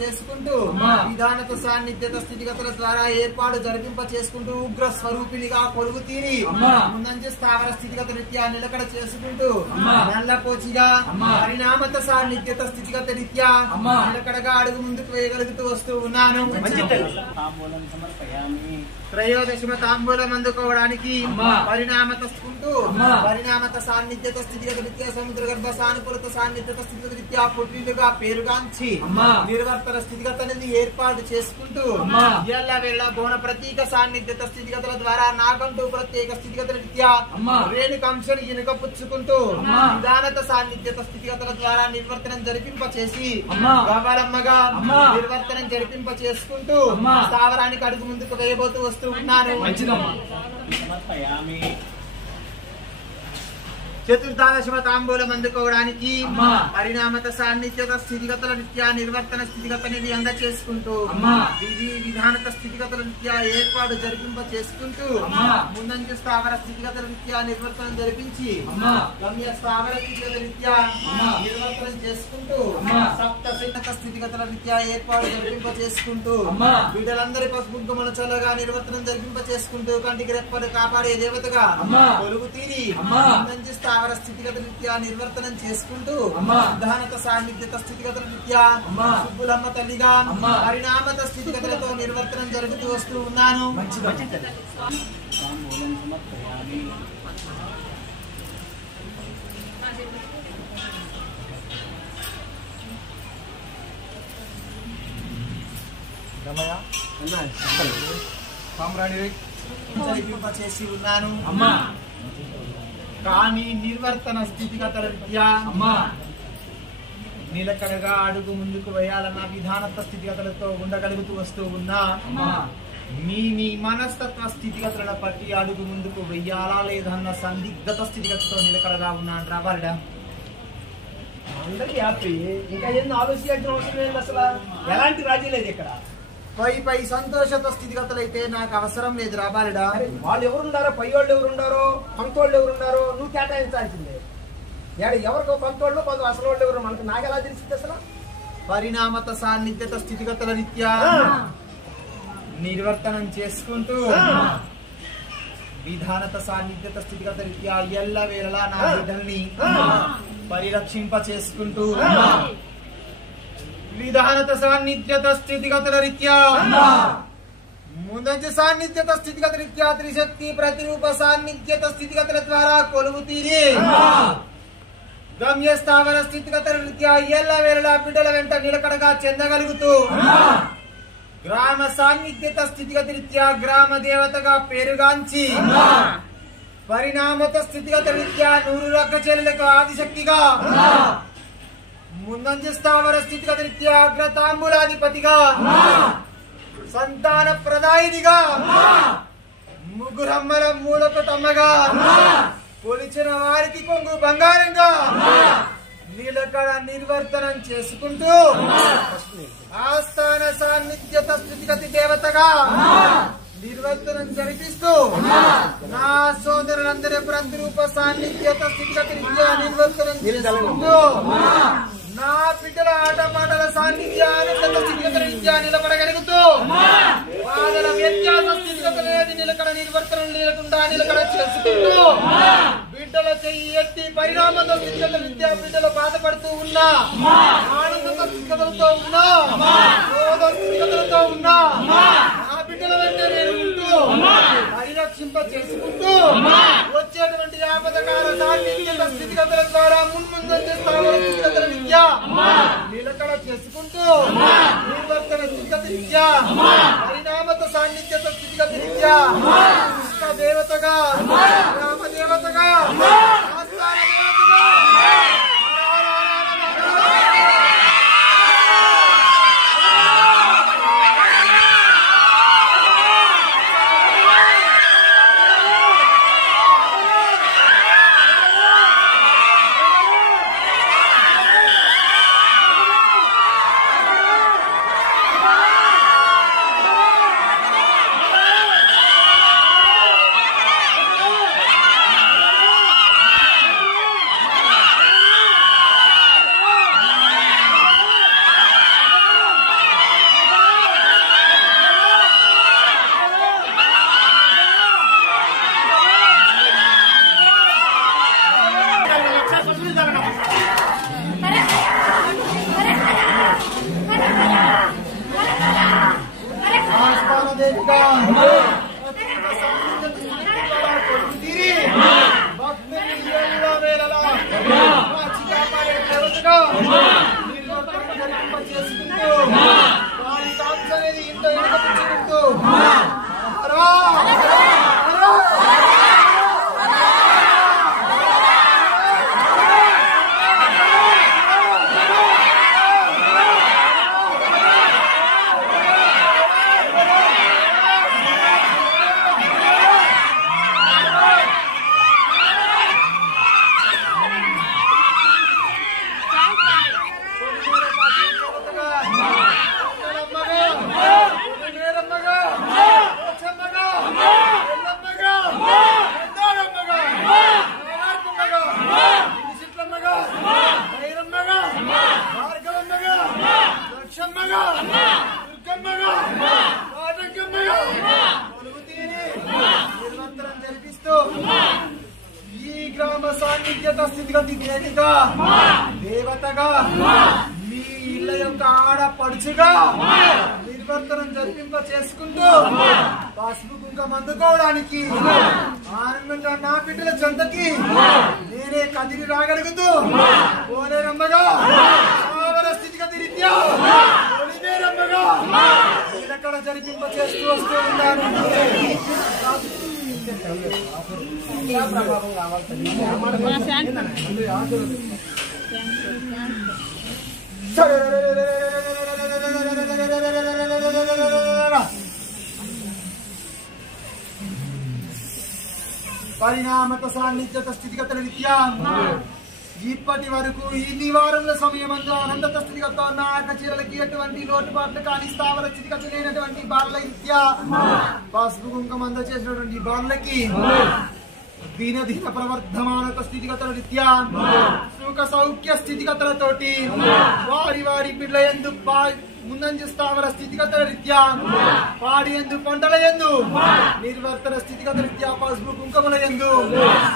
చేసుకుంటూ విధానత సాన్నిధ్యత స్థితిగతుల ద్వారా ఏర్పాటు జరిపింప చేసుకుంటూ ఉగ్ర స్వరూపినిగా కొలుగు తీరి ముందంజ స్థావర స్థితిగత రీత్యా నిలకడ చేసుకుంటూ నల్లపోచిగా పరిణామత సాన్నిధ్యత స్థితిగత రీత్యా నిలకడగా అడుగు ముందుకు వేయగలుగుతూ వస్తూ ఉన్నాను. త్రయోదశమ తాంబూలం అందుకోవడానికి పరిణామత సాన్నిధ్యత స్థితిగత రీత్యా సముద్ర గర్భ సానుకూలత సాన్నిధ్యత స్థితిగత రీత్యా పుట్టినగా పేరుగాంచి నిర్వర్తన స్థితిగత అనేది ఏర్పాటు చేసుకుంటూ ఎల్ల వేళ గోణ ప్రతీక సాన్నిధ్యత స్థితిగతుల ద్వారా నాకంటూ ప్రత్యేక స్థితిగతుల రీత్యా రేణుకాంశని ఇనుక పుచ్చుకుంటూ విధానత సాన్నిధ్యత స్థితిగతుల ద్వారా నిర్వర్తనం జరిపింప చేసి గవలమ్మగా నిర్వర్తనం జరిపింప చేసుకుంటూ స్థావరానికి అడుగు ముందుకు వేయబోతూ వస్తూ ఉన్నారు. చతుర్దశమ తాంబూలం అందుకోవడానికి పరిణామత సాన్నిధ్యత స్థితిగతుల రీత్యా నిర్వర్తన స్థితిగతని అంద చేసుకుంటూ విధానత స్థితిగతుల రీత్యా ఏర్పాటు జరిపింప చేసుకుంటూ ముందంజ స్థావర స్థితిగతుల రీత్యా నిర్వర్తనం జరిపించి గమ్య స్థావర స్థితిగత రీత్యా నిర్వర్తనం చేసుకుంటూ సప్త స్థితిగతుల రీత్యా ఏర్పాటు జరిపింప చేసుకుంటూ వీళ్ళందరి పసుపుగ్గముల చల్లగా నిర్వర్తనం జరిపింప చేసుకుంటూ కంటికి రెప్పలు కాపాడే దేవతగా కొలుగు తీరి ముందంజ స్థావర స్థితిగత రీత్యా నిర్వర్తనం చేసుకుంటూ విధానత సాన్నిధ్యత స్థితిగతుల రీత్యా సుబ్బులమ్మ తల్లిగా పరిణామత స్థితిగతులతో నిర్వర్తనం జరుగుతూ వస్తూ ఉన్నాను. చేసి ఉన్నాను కానీ నిర్వర్తన స్థితిగతుల రీత్యా నిలకడగా అడుగు ముందుకు వేయాలన్న విధానత స్థితిగతులతో ఉండగలుగుతూ వస్తూ ఉన్నా మీ మనస్తత్వ స్థితిగతులను బట్టి అడుగు ముందుకు వెయ్యాలా లేదన్న సందిగ్ధత స్థితిగతితో నిలకడగా ఉన్నాను రాబాలిడా. అందరికి హ్యాపీ, ఇంకా ఏం ఆలోచించాల్సిన అవసరం లేదు. అసలు ఎలాంటి రాజీ లేదు ఇక్కడ. పై సంతోషత స్థితిగతులు అయితే నాకు అవసరం లేదు రాబాలిడా. వాళ్ళు ఎవరున్నారో, పై వాళ్ళు ఎవరున్నారో, పంతోళ్ళు ఎవరున్నారో నువ్వు కేటాయించాల్సిందే. ఎవరికో పంతోళ్ళు కొంత అసలు వాళ్ళు ఎవరు మనకు నాకెలా తెలిసింది అసలు. పరిణామత సాన్నిధ్యత స్థితిగతుల రీత్యా నిర్వర్తనం చేసుకుంటూ విధానత సాన్నిధ్యత స్థితిగత రీత్యా ఎల్ల వేళలా నా బిడ్డల్ని పరిరక్షింప చేసుకుంటూ విధానత సాన్నిధ్యత స్థితిగతుల రీత్యా ముందంజ సాన్నిధ్యత స్థితిగత రీత్యా త్రిశక్తి ప్రతిరూప సాన్నిధ్యత స్థితిగతుల ద్వారా కొలువు తీరి గమ్య స్థావర స్థితిగతుల రీత్యా ఎల్ల వేళలా బిడ్డల వెంట నిలకడగా చెందగలుగుతూ గ్రామ సాన్నిధ్యత స్థితిగత రీత్యా గ్రామ దేవతగా పేరుగాంచి పరిణామత స్థితిగత రీత్యా నూరు రక్క చెల్లెలకు ఆదిశక్తిగా ముందంజ స్థావర స్థితిగత రీత్యా అగ్రతాంబూలాధిపతిగా సంతాన ప్రదాయినిగా ముగ్గురమ్మల మూలకు తమ్మగా కొలిచిన వారికి కొంగు బంగారంగా నిలకడ నిర్వర్తనం చేసుకుంటూ ఆస్థాన సాన్నిధ్యత స్థితిగతి దేవతగా నిర్వర్తనం జరిపిస్తూ నా సోదరులందరి ప్రతిరూప సాన్నిధ్యత స్థితిగతి రీత్యా నిర్వర్తనం చేసుకుంటూ నా బిడ్డల ఆటపాటల సాన్నిధ్యానంద స్థితిగత రీత్యా నిలబడగలుగుతూ వాదన వ్యత్యాస స్థితిగత లేని నిలకడ నిర్వర్తనం లేకుండా నిలకడ చేసుకుంటూ బిడ్డల చెయ్యి ఎత్తి పరిణామత స్థితిగత రీత్యా బిడ్డలు బాధపడుతూ ఉన్నా, ఆనంద స్థితిగతులతో ఉన్నా, క్రోధ స్థితిగతులతో ఉన్నా నా బిడ్డల వెంట నేను ఉంటూ పరిరక్షింప చేసుకుంటూ వచ్చేటువంటి ఆపదకాల సాన్నిధ్యత స్థితిగతుల ద్వారా మున్ముందంజ స్థావర స్థితిగతుల రీత్యా నిలకడ చేసుకుంటూ నిర్వర్తన స్థితిగతి రీత్యా పరిణామత సాన్నిధ్యత స్థితిగతి రీత్యా కృష్ణ దేవతగా రామ దేవతగా ఆస్థాన దేవతగా పరిణామ సాన్నిధ్యత స్థితిగతి దేవిగా దేవతగా మీ ఇళ్ళ యొక్క ఆడపడుచుగా నిర్వర్తనం జరిపింప చేసుకుంటూ పసుపు కుంకుమ అందుకోవడానికి ఆనందంగా నా బిడ్డల చెంతకి నేనే కదిరి రాగలుగుతూ ఓనేరమ్మగా స్థితిగతి రీత్యా నిలకడ జరిపింప చేస్తూ వస్తూ ఉన్నాను. పరిణామత సాన్నిధ్యత స్థితిగతుల రీత్యా ఇప్పటి వరకు ఇన్ని వారముల సమయమందు అనంత స్థితిగత నాక చీరలకి ఎటువంటి లోటుపాట్లు కానీ స్థావర స్థితిగత లేనటువంటి బాలల రీత్యా పసుపు కుంకుమ చేసినటువంటి బాలలకి దీనదీన ప్రవర్ధమాన స్థితిగతుల రీత్యా సుఖ సౌఖ్య స్థితిగతులతోటి వారి వారి బిడ్డల యందు ముందంజ స్థావర స్థితిగతుల రీత్యా పాడి యందు పంటల యందు నిర్వర్తన స్థితిగతుల రీత్యా పసుపు కుంకుమల యందు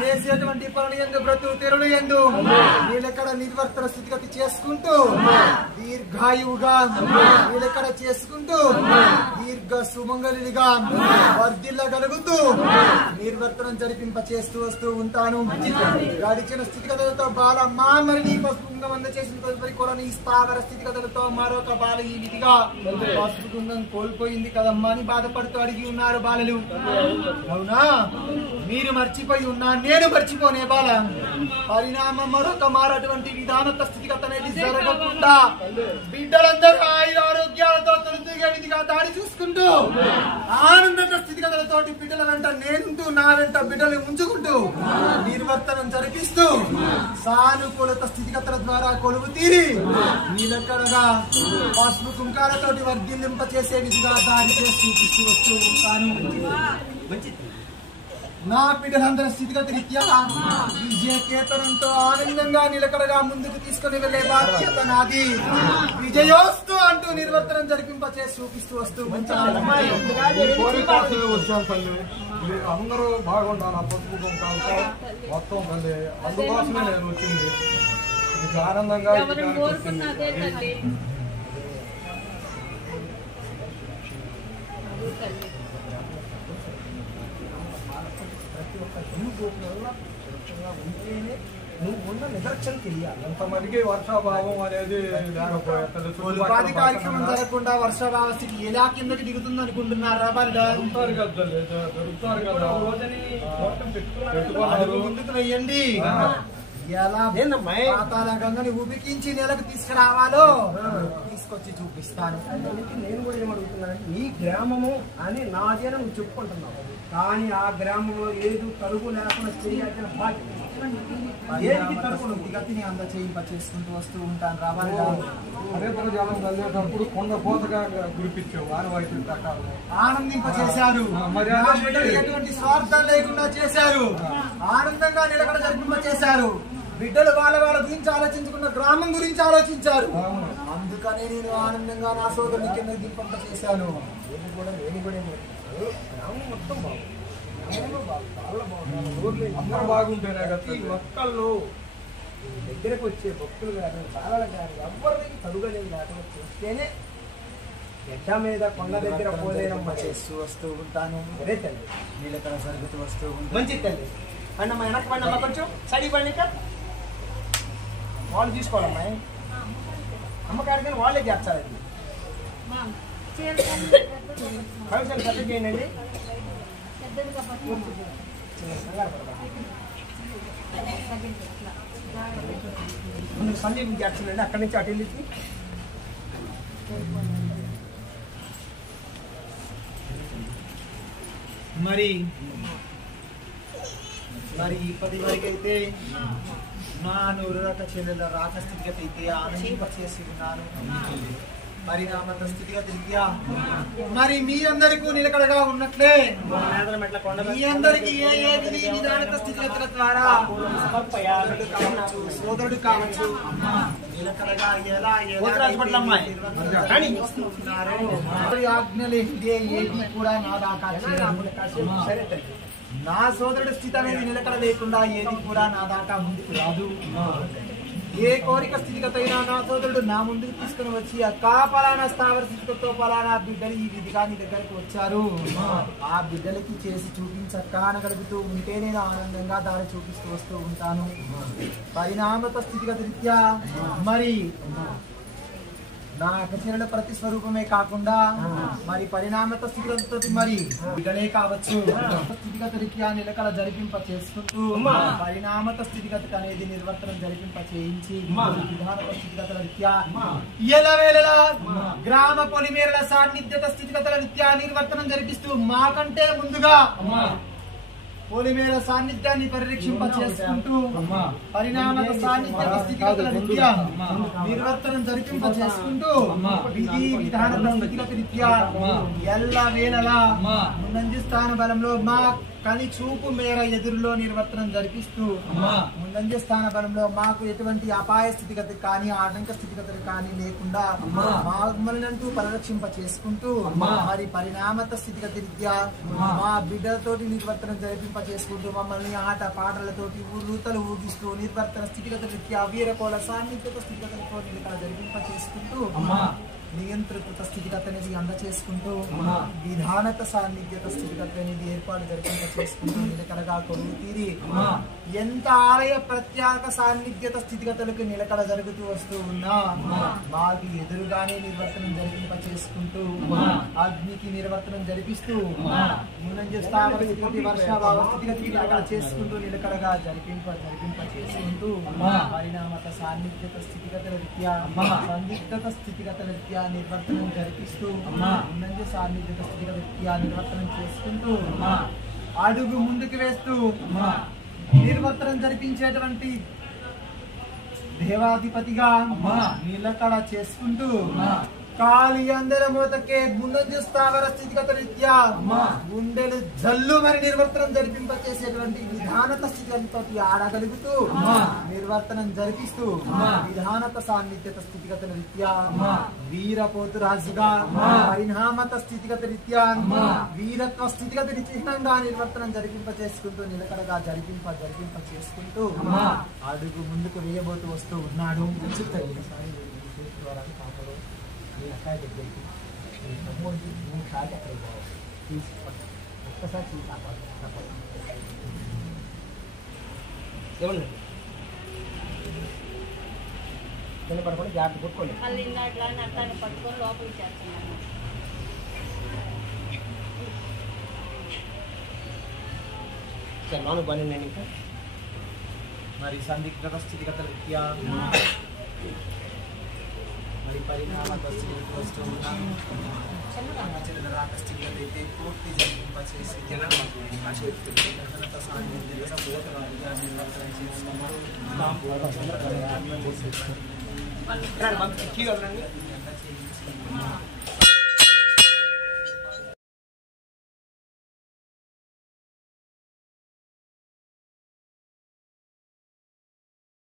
చేసేటువంటి పనుల యందు బ్రతు తెరుల యందు నిలకడ నిర్వర్తన స్థితిగతి చేసుకుంటూ దీర్ఘాయువుగా నిలకడ చేసుకుంటూ దీర్ఘ సుమంగళిగా వర్ధిల్లగలుగుతూ నిర్వర్తనం జరిపింప చేస్తూ వస్తూ ఉంటాను. గడిచిన స్థితిగతులతో బాల మరి పసుపు కుంకుమ చేసిన తదుపరి కూడా నీ స్థావర స్థితిగతులతో మరొక బాల ఈ విధిగా పసుపు కుంకుమ కోల్పోయింది కదమ్మా అని బాధపడుతూ అడిగి ఉన్నారు బాలలు. అవునా, మీరు మర్చిపోయి ఉన్నా నేను మర్చిపోనే బాల. పరిణామం మరొక మారటువంటి విధానత స్థితిగత అనేది జరగకుండా బిడ్డలందరూ ఆయుర ఆరోగ్యాలతో తొలుతుగా విధిగా దాడి చూసుకుంటూ ఆనంద స్థితిగతులతో బిడ్డల వెంట నేనుంటూ నా వెంట బిడ్డలు ఉంచుకుంటూ నిర్వర్తనం జరిపిస్తూ సానుకూలత స్థితిగతుల ద్వారా కొలువు తీరి నిలకడగా పసుపు కుంకాలతోటి వర్ధిల్లింప చేసే విధిగా దాడి చేసి చూపిస్తూ వస్తూ ఉంటాను. నా బిడ్డలందరి స్థితిగతి రీత్యా విజయకేతనంతో ఆనందంగా నిలకడగా ముందుకు తీసుకుని వెళ్లే బాధ్యత నాది. విజయోస్తు అంటూ నిర్వర్తనం జరిపింప చేసి చూపిస్తూ వస్తూ అందరూ బాగుండాలి. ఆ పసుపు కుంకాలతో మొత్తం తల్లి అందుకోసమే నేను వచ్చింది. ఇది ఆనందంగా నువ్వు ఉన్న నిదర్శనం తెలియాలి. ఎంతమందికి వర్షాభావం అనేది ఉపాధి కార్యక్రమం జరగకుండా వర్షాభావ స్థితి ఎలా కిందకి దిగుతుంది అనుకుంటున్నారా? ముందుకు వెయ్యండి. ఎలా పాతాళ గంగని ఉబికించి నెలకు తీసుకురావాలో తీసుకొచ్చి చూపిస్తాను. నేను కూడా ఏమడుగుతున్నానంటే నీ గ్రామము అని నాదే నువ్వు చెప్పుకుంటున్నావు, కానీ ఆ గ్రామంలో ఏదో తరుగు లేకుండా చేయాల్సిన బాధ్యత ఏది తరపును దిగతిని అందచేయింప చేసుకుంటూ వస్తూ ఉంటాను. రావాలి రేపటికాలం చదివేటప్పుడు కొండ కోతగా గురిపించావు ఆనవాయితీ ప్రకారం ఆనందింప చేశారు. ఎటువంటి స్వార్థం లేకుండా చేశారు. ఆనందంగా నిలకడ జరిపింప చేశారు. బిడ్డలు వాళ్ళ గురించి ఆలోచించుకున్న గ్రామం గురించి ఆలోచించారు. అందుకనే నేను ఆనందంగా నా సోదరుని కింద దింపంప చేశాను. గ్రామం మొత్తం బాగుంది. అందరూ బాగుంటేనే కదా ఒక్కళ్ళు దగ్గరకు వచ్చే భక్తులు కానీ బాలలు కానీ ఎవరికి తరుగలేదు లేకుండా చూస్తేనే గడ్డ మీద కొండ దగ్గర పోలేరమ్మ చేస్తూ వస్తూ ఉంటాను. అదే తల్లి నిలకడ జరుగుతూ వస్తూ ఉంటాను. మంచి తల్లి అండి అమ్మ వెనక్కి పండి అమ్మ కొంచెం సడి పండిక వాళ్ళు తీసుకోవాలమ్మా అమ్మకారి కానీ వాళ్ళే చేస్తారు. కవితలు పెద్ద చేయండి. సందీప్ చేస్తానండి అక్కడి నుంచి అటు వెళ్ళి మరి ఇప్పటి వరకు అయితే నా నూరు రక చెల్లెల రాక స్థితిగతి అయితే ఆనందింప చేసి ఉన్నాను. పరిణామత స్థితిగతి రీత్యా మరి మీ అందరికీ నిలకడగా ఉన్నట్లే మీ అందరికి ఏ విధి విధానత స్థితిగతుల ద్వారా సోదరుడు కావచ్చు నిలకడగా ఎలా ఆజ్ఞలేదే ఏది కూడా నా దాకా సరే తల్లి నా సోదరుడు స్థితి అనేది నిలకడ లేకుండా ఏది కూడా నా దాకా ముందుకు రాదు. ఏ కోరిక స్థితిగత అయినా నా సోదరుడు నా ముందుకు తీసుకుని వచ్చి అక్క పలానా స్థావర స్థితిగతో పలానా బిడ్డలు ఈ విధిగా నీ దగ్గరికి వచ్చారు, ఆ బిడ్డలకి చేసి చూపించక్క అనగలుగుతూ ఉంటే నేను ఆనందంగా దారి చూపిస్తూ వస్తూ ఉంటాను. పరిణామత స్థితిగత రీత్యా మరి నా అఖచరణ ప్రతిస్వరూపమే కాకుండా మరి పరిణామత స్థితిగత మరి బిడ్డలే కావచ్చు, స్థితిగత రీత్యా నిలకడ జరిపింప చేసుకుంటూ పరిణామత స్థితిగత అనేది నిర్వర్తనం జరిపింప చేయించి విధానత స్థితిగతల రీత్యా ఎలవేళలా గ్రామ పొలిమేరల సాన్నిధ్యత స్థితిగతల రీత్యా నిర్వర్తనం జరిపిస్తూ మాకంటే ముందుగా పొలిమేర సాన్నిధ్యాన్ని పరిరక్షింప చేసుకుంటూ పరిణామత సాన్నిధ్య స్థితిగతుల రీత్యా నిర్వర్తనం జరిపింప చేసుకుంటూ విధి విధాన స్థితిగత రీత్యా ఎల్ల వేళలా ముందంజ స్థాన బలంలో మా కని చూపు మేర ఎదురులో నిర్వర్తనం జరిపిస్తూ ముందంజ స్థాన బలంలో మాకు ఎటువంటి అపాయ స్థితిగత కానీ ఆటంక స్థితిగతులు కానీ లేకుండా మమ్మల్ని అంటూ పరిరక్షింప చేసుకుంటూ మరి పరిణామత స్థితిగత రీత్యా మా బిడ్డలతోటి నిర్వర్తనం జరిపింప చేసుకుంటూ మమ్మల్ని ఆట పాటలతోటి ఊతలు ఊగిస్తూ నిర్వర్తన స్థితిగత రీత్యా వీరకోల సాన్నిధ్యత స్థితిగతలతో నిలకడ జరిపింప చేసుకుంటూ నియంత్రిత స్థితిగత అనేది అందచేసుకుంటూ విధానత సాన్నిధ్యత స్థితిగత అనేది ఏర్పాటు జరిపింప చేసుకుంటూ నిలకడగా కొలువు తీరి ఎంత ఆలయ ప్రత్యేక సాన్నిధ్యత స్థితిగతులకు నిలకడ జరుగుతూ వస్తూ ఉన్నా మాకు ఎదురుగానే నిర్వర్తనం జరిపింప చేసుకుంటూ అగ్నికి నిర్వర్తనం జరిపిస్తూ ముందంజ స్థావర స్థితిగతి వర్షాభావ స్థితిగతికి నిలకడ చేసుకుంటూ నిలకడగా జరిపింప చేసుకుంటూ పరిణామత సాన్నిధ్యత స్థితిగతుల రీత్యా సందిగ్ధత స్థితిగతుల రీత్యా నిర్వర్తనం జరిపిస్తూ ముందంజ సాన్నిధ్యత స్థితిగత రీత్యా నిర్వర్తనం చేసుకుంటూ అడుగు ముందుకు వేస్తూ నిర్వర్తనం జరిపించేటువంటి దేవాధిపతిగా నిలకడ చేసుకుంటూ కాలి అందర మూతకే ముందంజ స్థావర స్థితిగత రీత్యా గుండెలు జల్లు మరి నిర్వర్తనం జరిపింప చేసేటువంటి విధానత స్థితిగతితో ఆడగలుగుతూ నిర్వర్తనం జరిపిస్తూ విధానత సాన్నిధ్యత స్థితిగతుల రీత్యా వీరపోతు రాజుగా పరిణామత స్థితిగత రీత్యా వీరత్వ స్థితిగత చిహ్నంగా నిర్వర్తనం జరిపింప చేసుకుంటూ నిలకడగా జరిపింప చేసుకుంటూ అడుగు ముందుకు వేయబోతూ వస్తూ ఉన్నాడు. ఒక్కసారి పడుకొని జాగ్రత్త కొట్టుకోండి. పట్టుకొని లోపలికి చేస్తున్నాను. లోను పని నేను ఇంకా మరి సందిగ్ధత స్థితిగతుల రీత్యా మరి పరిణామత స్థితిగతి వస్తూ ఉన్నాను. రాక స్థితిగతి అయితే పూర్తి జరిపింప చేసి